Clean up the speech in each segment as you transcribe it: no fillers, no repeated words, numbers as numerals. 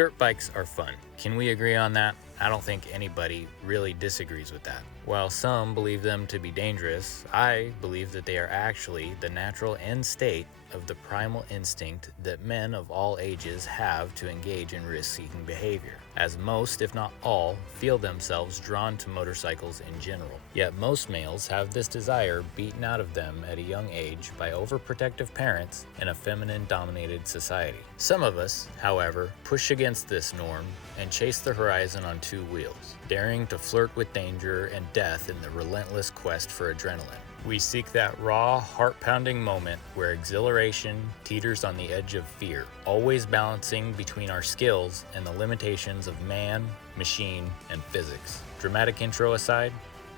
Dirt bikes are fun. Can we agree on that? I don't think anybody really disagrees with that. While some believe them to be dangerous, I believe that they are actually the natural end state of the primal instinct that men of all ages have to engage in risk-seeking behavior, as most, if not all, feel themselves drawn to motorcycles in general. Yet most males have this desire beaten out of them at a young age by overprotective parents in a feminine-dominated society. Some of us, however, push against this norm and chase the horizon on two wheels, daring to flirt with danger and death in the relentless quest for adrenaline. We seek that raw, heart-pounding moment where exhilaration teeters on the edge of fear, always balancing between our skills and the limitations of man, machine, and physics. Dramatic intro aside,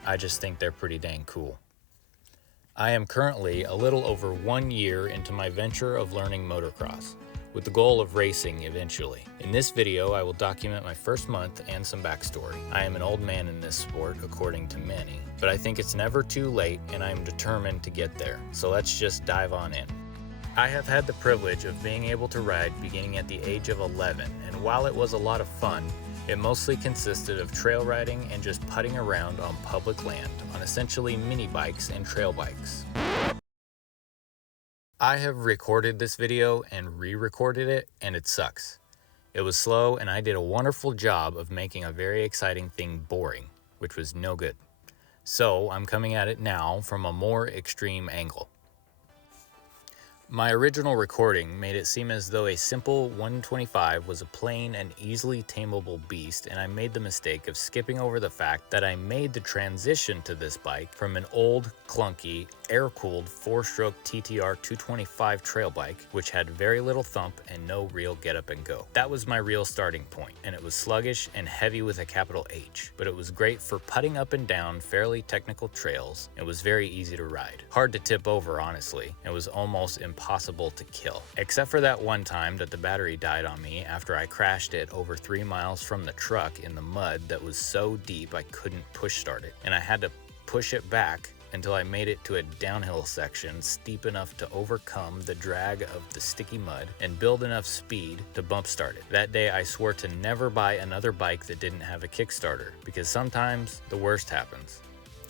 I just think they're pretty dang cool. I am currently a little over 1 year into my venture of learning motocross, with the goal of racing eventually. In this video, I will document my first month and some backstory. I am an old man in this sport, according to many, but I think it's never too late and I am determined to get there. So let's just dive on in. I have had the privilege of being able to ride beginning at the age of 11, and while it was a lot of fun, it mostly consisted of trail riding and just putting around on public land on essentially mini bikes and trail bikes. I have recorded this video and re-recorded it, and it sucks. It was slow, and I did a wonderful job of making a very exciting thing boring, which was no good. So I'm coming at it now from a more extreme angle. My original recording made it seem as though a simple 125 was a plain and easily tameable beast, and I made the mistake of skipping over the fact that I made the transition to this bike from an old, clunky, air-cooled 4-stroke TTR 225 trail bike, which had very little thump and no real get up and go. That was my real starting point, and it was sluggish and heavy with a capital H, but it was great for putting up and down fairly technical trails. It was very easy to ride. Hard to tip over, honestly. It was almost impossible to kill. Except for that one time that the battery died on me after I crashed it over 3 miles from the truck in the mud that was so deep I couldn't push start it, and I had to push it back until I made it to a downhill section steep enough to overcome the drag of the sticky mud and build enough speed to bump start it. That day I swore to never buy another bike that didn't have a Kickstarter, because sometimes the worst happens.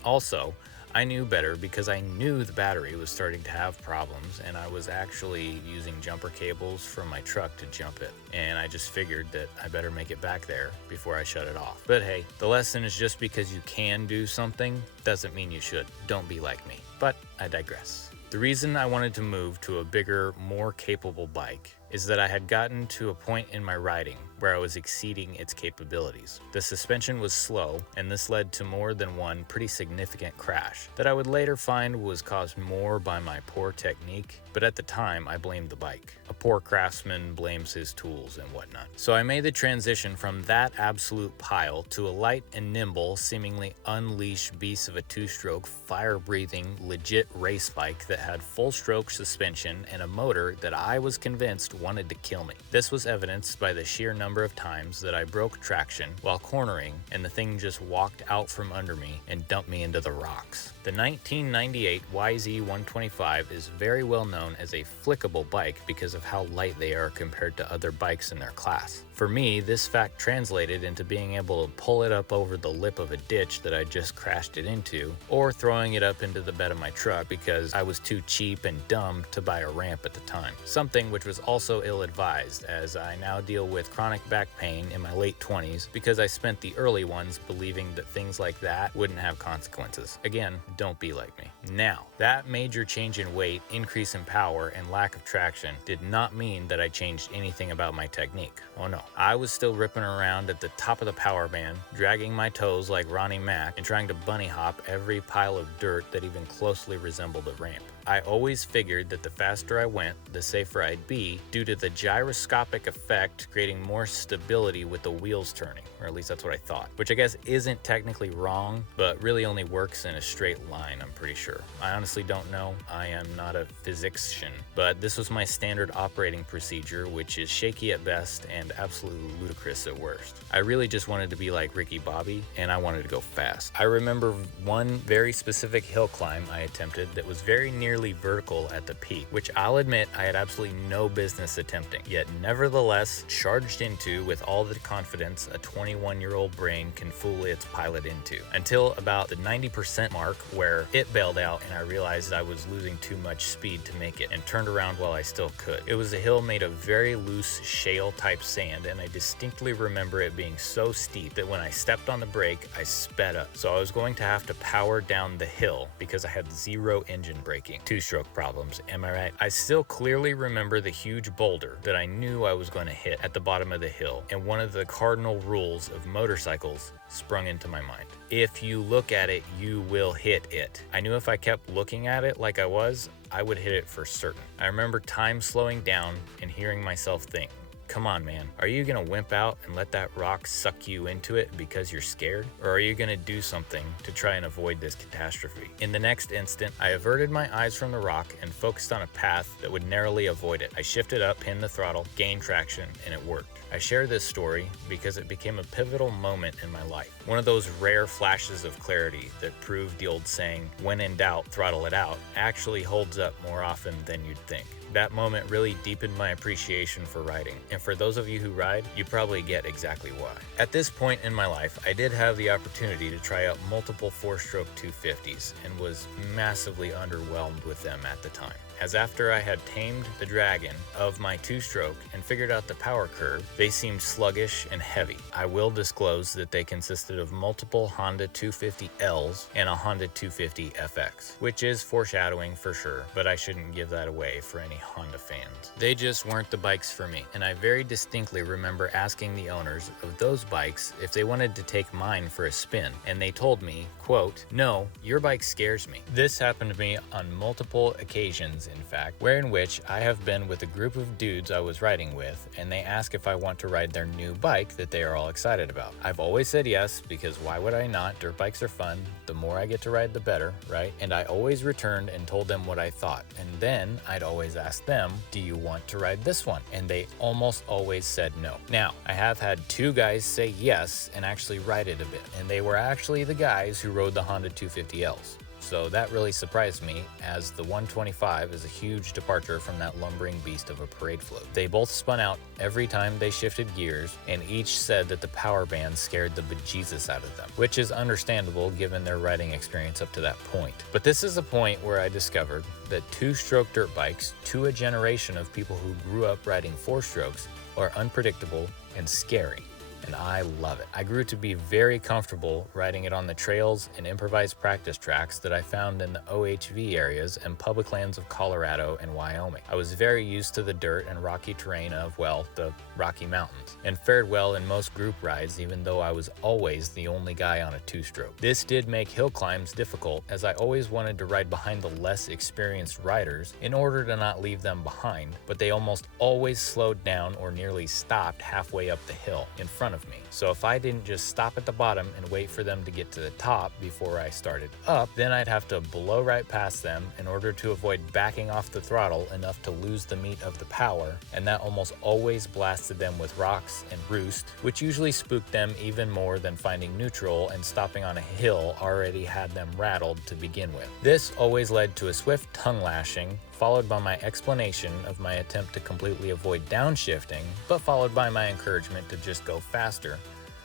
Also, I knew better because I knew the battery was starting to have problems, and I was actually using jumper cables from my truck to jump it, and I just figured that I better make it back there before I shut it off. But hey, the lesson is just because you can do something doesn't mean you should. Don't be like me. But I digress. The reason I wanted to move to a bigger, more capable bike is that I had gotten to a point in my riding where I was exceeding its capabilities. The suspension was slow, and this led to more than one pretty significant crash that I would later find was caused more by my poor technique, but at the time I blamed the bike. A poor craftsman blames his tools and whatnot. So I made the transition from that absolute pile to a light and nimble, seemingly unleashed beast of a 2-stroke, fire-breathing, legit race bike that had full-stroke suspension and a motor that I was convinced wanted to kill me. This was evidenced by the sheer number of times that I broke traction while cornering and the thing just walked out from under me and dumped me into the rocks. The 1998 YZ125 is very well known as a flickable bike because of how light they are compared to other bikes in their class. For me, this fact translated into being able to pull it up over the lip of a ditch that I just crashed it into, or throwing it up into the bed of my truck because I was too cheap and dumb to buy a ramp at the time. Something which was also ill-advised, as I now deal with chronic back pain in my late 20s because I spent the early ones believing that things like that wouldn't have consequences. Again, don't be like me. Now, that major change in weight, increase in power, and lack of traction did not mean that I changed anything about my technique. Oh no. I was still ripping around at the top of the power band, dragging my toes like Ronnie Mac and trying to bunny hop every pile of dirt that even closely resembled a ramp. I always figured that the faster I went, the safer I'd be, due to the gyroscopic effect creating more stability with the wheels turning, or at least that's what I thought, which I guess isn't technically wrong, but really only works in a straight line, I'm pretty sure. I honestly don't know. I am not a physician, but this was my standard operating procedure, which is shaky at best and absolutely ludicrous at worst. I really just wanted to be like Ricky Bobby, and I wanted to go fast. I remember one very specific hill climb I attempted that was very near nearly vertical at the peak, which I'll admit I had absolutely no business attempting, yet nevertheless charged into with all the confidence a 21-year-old brain can fool its pilot into, until about the 90% mark where it bailed out and I realized I was losing too much speed to make it and turned around while I still could. It was a hill made of very loose shale type sand, and I distinctly remember it being so steep that when I stepped on the brake I sped up, so I was going to have to power down the hill because I had zero engine braking. Two-stroke problems, am I right? I still clearly remember the huge boulder that I knew I was going to hit at the bottom of the hill, and one of the cardinal rules of motorcycles sprung into my mind. If you look at it, you will hit it. I knew if I kept looking at it like I would hit it for certain. I remember time slowing down and hearing myself think, come on, man, are you gonna wimp out and let that rock suck you into it because you're scared? Or are you gonna do something to try and avoid this catastrophe? In the next instant, I averted my eyes from the rock and focused on a path that would narrowly avoid it. I shifted up, pinned the throttle, gained traction, and it worked. I share this story because it became a pivotal moment in my life. One of those rare flashes of clarity that proved the old saying, when in doubt, throttle it out, actually holds up more often than you'd think. That moment really deepened my appreciation for riding, and for those of you who ride, you probably get exactly why. At this point in my life, I did have the opportunity to try out multiple four-stroke 250s and was massively underwhelmed with them at the time, as after I had tamed the dragon of my two-stroke and figured out the power curve, they seemed sluggish and heavy. I will disclose that they consisted of multiple Honda 250Ls and a Honda 250 FX, which is foreshadowing for sure, but I shouldn't give that away for any Honda fans. They just weren't the bikes for me, and I very distinctly remember asking the owners of those bikes if they wanted to take mine for a spin, and they told me, quote, "No, your bike scares me." This happened to me on multiple occasions, in fact, in which I have been with a group of dudes I was riding with, and they ask if I want to ride their new bike that they are all excited about. I've always said yes, because why would I not? Dirt bikes are fun. The more I get to ride, the better, right? And I always returned and told them what I thought, and then I'd always ask them, do you want to ride this one? And they almost always said no. Now, I have had two guys say yes and actually ride it a bit, and they were actually the guys who rode the Honda 250Ls. So that really surprised me, as the 125 is a huge departure from that lumbering beast of a parade float. They both spun out every time they shifted gears, and each said that the power band scared the bejesus out of them, which is understandable given their riding experience up to that point. But this is a point where I discovered that two-stroke dirt bikes, to a generation of people who grew up riding four-strokes, are unpredictable and scary. And I love it. I grew to be very comfortable riding it on the trails and improvised practice tracks that I found in the OHV areas and public lands of Colorado and Wyoming. I was very used to the dirt and rocky terrain of, well, the Rocky Mountains, and fared well in most group rides, even though I was always the only guy on a two-stroke. This did make hill climbs difficult, as I always wanted to ride behind the less experienced riders in order to not leave them behind, but they almost always slowed down or nearly stopped halfway up the hill in front of me. So if I didn't just stop at the bottom and wait for them to get to the top before I started up, then I'd have to blow right past them in order to avoid backing off the throttle enough to lose the meat of the power, and that almost always blasted them with rocks and roost, which usually spooked them even more than finding neutral and stopping on a hill already had them rattled to begin with. This always led to a swift tongue lashing, followed by my explanation of my attempt to completely avoid downshifting, but followed by my encouragement to just go faster,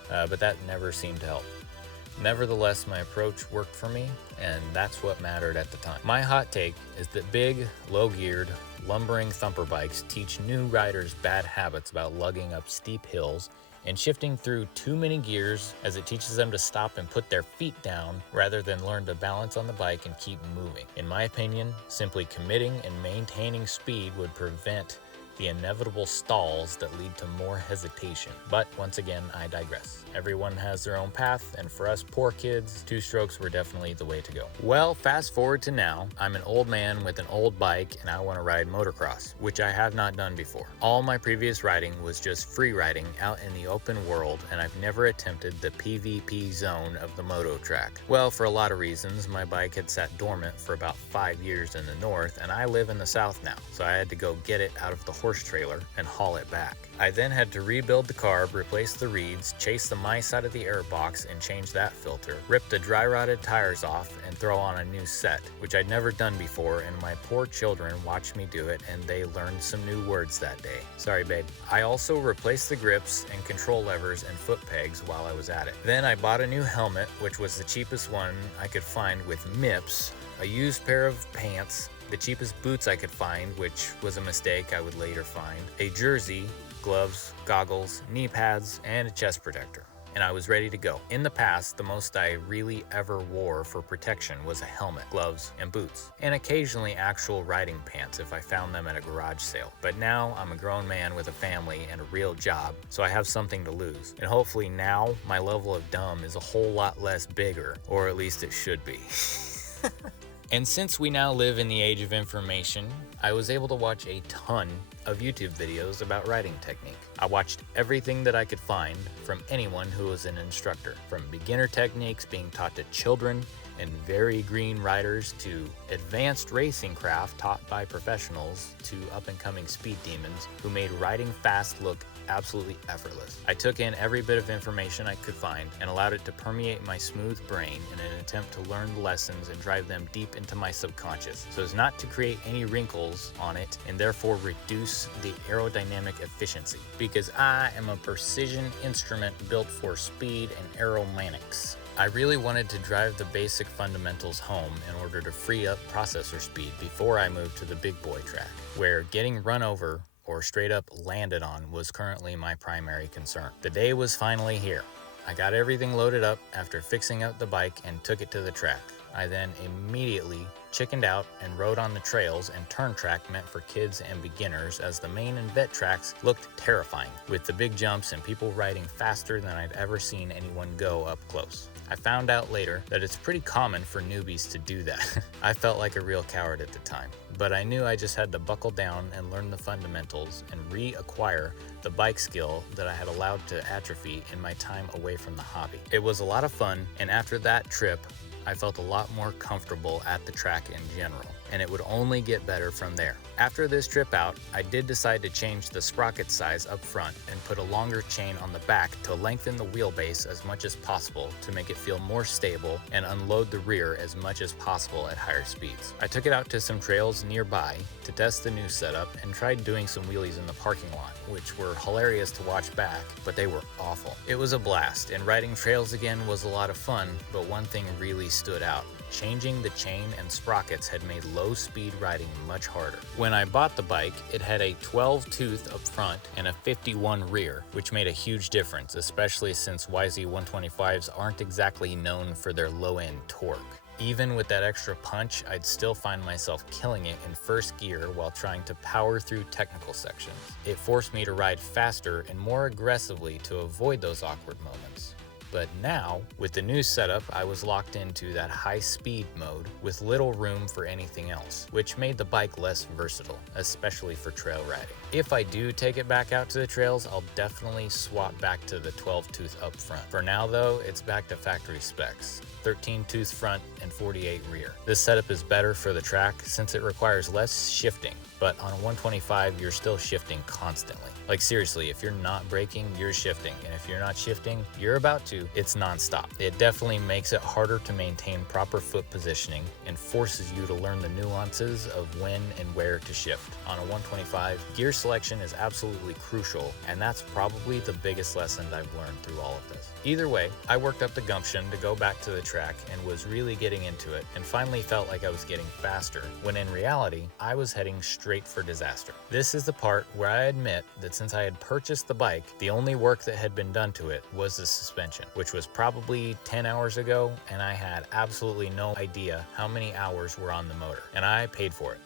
but that never seemed to help. Nevertheless, my approach worked for me, and that's what mattered at the time. My hot take is that big, low-geared, lumbering thumper bikes teach new riders bad habits about lugging up steep hills and shifting through too many gears, as it teaches them to stop and put their feet down rather than learn to balance on the bike and keep moving. In my opinion, simply committing and maintaining speed would prevent the inevitable stalls that lead to more hesitation. But once again, I digress. Everyone has their own path, and for us poor kids, two-strokes were definitely the way to go. Well, fast forward to now, I'm an old man with an old bike and I want to ride motocross, which I have not done before. All my previous riding was just free riding out in the open world, and I've never attempted the PvP zone of the moto track. Well, for a lot of reasons, my bike had sat dormant for about 5 years in the north, and I live in the south now, so I had to go get it out of the horse trailer and haul it back. I then had to rebuild the carb, replace the reeds, chase the mice out of the air box and change that filter, rip the dry rotted tires off and throw on a new set, which I'd never done before, and my poor children watched me do it and they learned some new words that day. Sorry babe. I also replaced the grips and control levers and foot pegs while I was at it. Then I bought a new helmet, which was the cheapest one I could find, with MIPS, a used pair of pants, the cheapest boots I could find, which was a mistake I would later find, a jersey, gloves, goggles, knee pads, and a chest protector. And I was ready to go. In the past, the most I really ever wore for protection was a helmet, gloves, and boots, and occasionally actual riding pants if I found them at a garage sale. But now I'm a grown man with a family and a real job, so I have something to lose. And hopefully now my level of dumb is a whole lot less bigger, or at least it should be. And since we now live in the age of information, I was able to watch a ton of YouTube videos about riding technique. I watched everything that I could find from anyone who was an instructor, from beginner techniques being taught to children and very green riders to advanced racing craft taught by professionals to up-and-coming speed demons who made riding fast look absolutely effortless. I took in every bit of information I could find and allowed it to permeate my smooth brain in an attempt to learn the lessons and drive them deep into my subconscious, so as not to create any wrinkles on it and therefore reduce the aerodynamic efficiency, because I am a precision instrument built for speed and aeromatics. I really wanted to drive the basic fundamentals home in order to free up processor speed before I moved to the big boy track, where getting run over or straight up landed on was currently my primary concern. The day was finally here. I got everything loaded up after fixing up the bike and took it to the track. I then immediately chickened out and rode on the trails and turn track meant for kids and beginners, as the main and vet tracks looked terrifying with the big jumps and people riding faster than I'd ever seen anyone go up close. I found out later that it's pretty common for newbies to do that. I felt like a real coward at the time, but I knew I just had to buckle down and learn the fundamentals and reacquire the bike skill that I had allowed to atrophy in my time away from the hobby. It was a lot of fun, and after that trip, I felt a lot more comfortable at the track in general, and it would only get better from there. After this trip out, I did decide to change the sprocket size up front and put a longer chain on the back to lengthen the wheelbase as much as possible to make it feel more stable and unload the rear as much as possible at higher speeds. I took it out to some trails nearby to test the new setup and tried doing some wheelies in the parking lot, which were hilarious to watch back, but they were awful. It was a blast, and riding trails again was a lot of fun, but one thing really stood out. Changing the chain and sprockets had made low-speed riding much harder. When I bought the bike, it had a 12-tooth up front and a 51 rear, which made a huge difference, especially since YZ125s aren't exactly known for their low-end torque. Even with that extra punch, I'd still find myself killing it in first gear while trying to power through technical sections. It forced me to ride faster and more aggressively to avoid those awkward moments. But now, with the new setup, I was locked into that high speed mode with little room for anything else, which made the bike less versatile, especially for trail riding. If I do take it back out to the trails, I'll definitely swap back to the 12-tooth up front. For now though, it's back to factory specs. 13-tooth front and 48 rear. This setup is better for the track since it requires less shifting, but on a 125 you're still shifting constantly. Like seriously, if you're not braking, you're shifting, and if you're not shifting, you're about to, it's non-stop. It definitely makes it harder to maintain proper foot positioning and forces you to learn the nuances of when and where to shift. On a 125, gear selection is absolutely crucial, and that's probably the biggest lesson I've learned through all of this. Either way, I worked up the gumption to go back to the track and was really getting into it, and finally felt like I was getting faster, when in reality, I was heading straight for disaster. This is the part where I admit that since I had purchased the bike, the only work that had been done to it was the suspension, which was probably 10 hours ago, and I had absolutely no idea how many hours were on the motor, and I paid for it.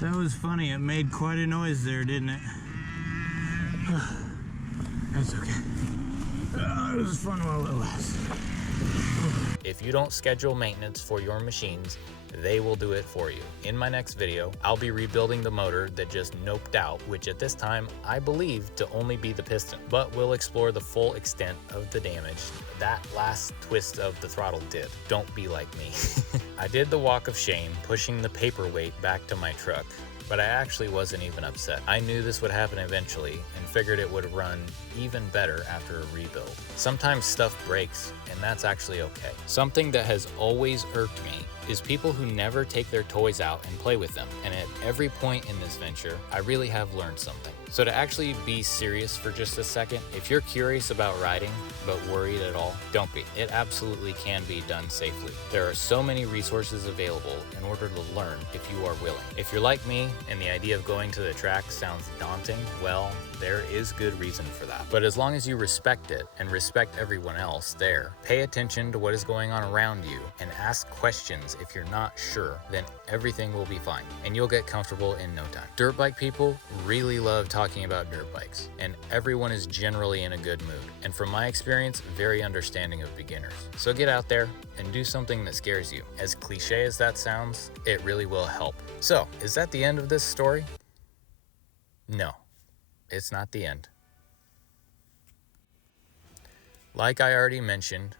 That was funny. It made quite a noise there, didn't it? That's okay. It was fun while it lasted. If you don't schedule maintenance for your machines, they will do it for you. In my next video, I'll be rebuilding the motor that just noped out, which at this time I believe to only be the piston, but we'll explore the full extent of the damage that last twist of the throttle did. Don't be like me. I did the walk of shame, pushing the paperweight back to my truck, but I actually wasn't even upset. I knew this would happen eventually and figured it would run even better after a rebuild. Sometimes stuff breaks, and that's actually okay. Something that has always irked me is people who never take their toys out and play with them. And at every point in this venture, I really have learned something. So to actually be serious for just a second, if you're curious about riding, but worried at all, don't be. It absolutely can be done safely. There are so many resources available in order to learn if you are willing. If you're like me and the idea of going to the track sounds daunting, well, there is good reason for that. But as long as you respect it and respect everyone else there, pay attention to what is going on around you and ask questions if you're not sure, then everything will be fine and you'll get comfortable in no time. Dirt bike people really love talking about dirt bikes, and everyone is generally in a good mood. And from my experience, very understanding of beginners. So get out there and do something that scares you. As cliche as that sounds, it really will help. So, is that the end of this story? No, it's not the end. Like I already mentioned,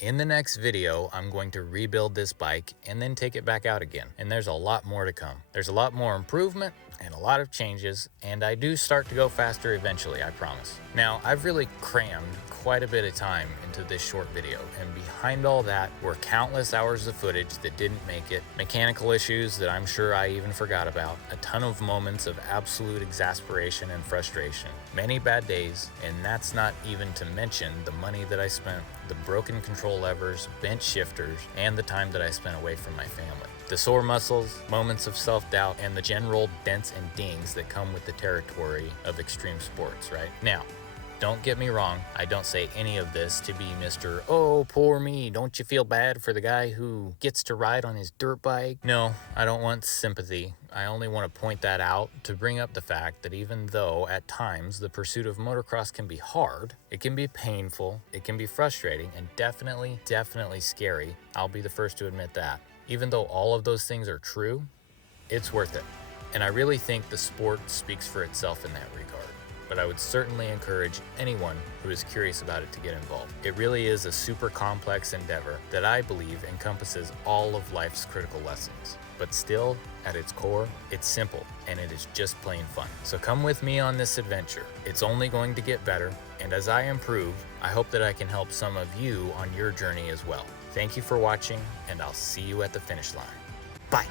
in the next video, I'm going to rebuild this bike and then take it back out again. And there's a lot more to come. There's a lot more improvement and a lot of changes, and I do start to go faster eventually, I promise. Now, I've really crammed quite a bit of time into this short video, and behind all that were countless hours of footage that didn't make it, mechanical issues that I'm sure I even forgot about, a ton of moments of absolute exasperation and frustration, many bad days, and that's not even to mention the money that I spent, the broken control levers, bent shifters, and the time that I spent away from my family. The sore muscles, moments of self-doubt, and the general dents and dings that come with the territory of extreme sports, right? Now, don't get me wrong, I don't say any of this to be Mr. Oh, poor me, don't you feel bad for the guy who gets to ride on his dirt bike? No, I don't want sympathy. I only want to point that out to bring up the fact that even though at times the pursuit of motocross can be hard, it can be painful, it can be frustrating, and definitely scary. I'll be the first to admit that. Even though all of those things are true, it's worth it. And I really think the sport speaks for itself in that regard. But I would certainly encourage anyone who is curious about it to get involved. It really is a super complex endeavor that I believe encompasses all of life's critical lessons. But still, at its core, it's simple and it is just plain fun. So come with me on this adventure. It's only going to get better, and as I improve, I hope that I can help some of you on your journey as well. Thank you for watching, and I'll see you at the finish line. Bye.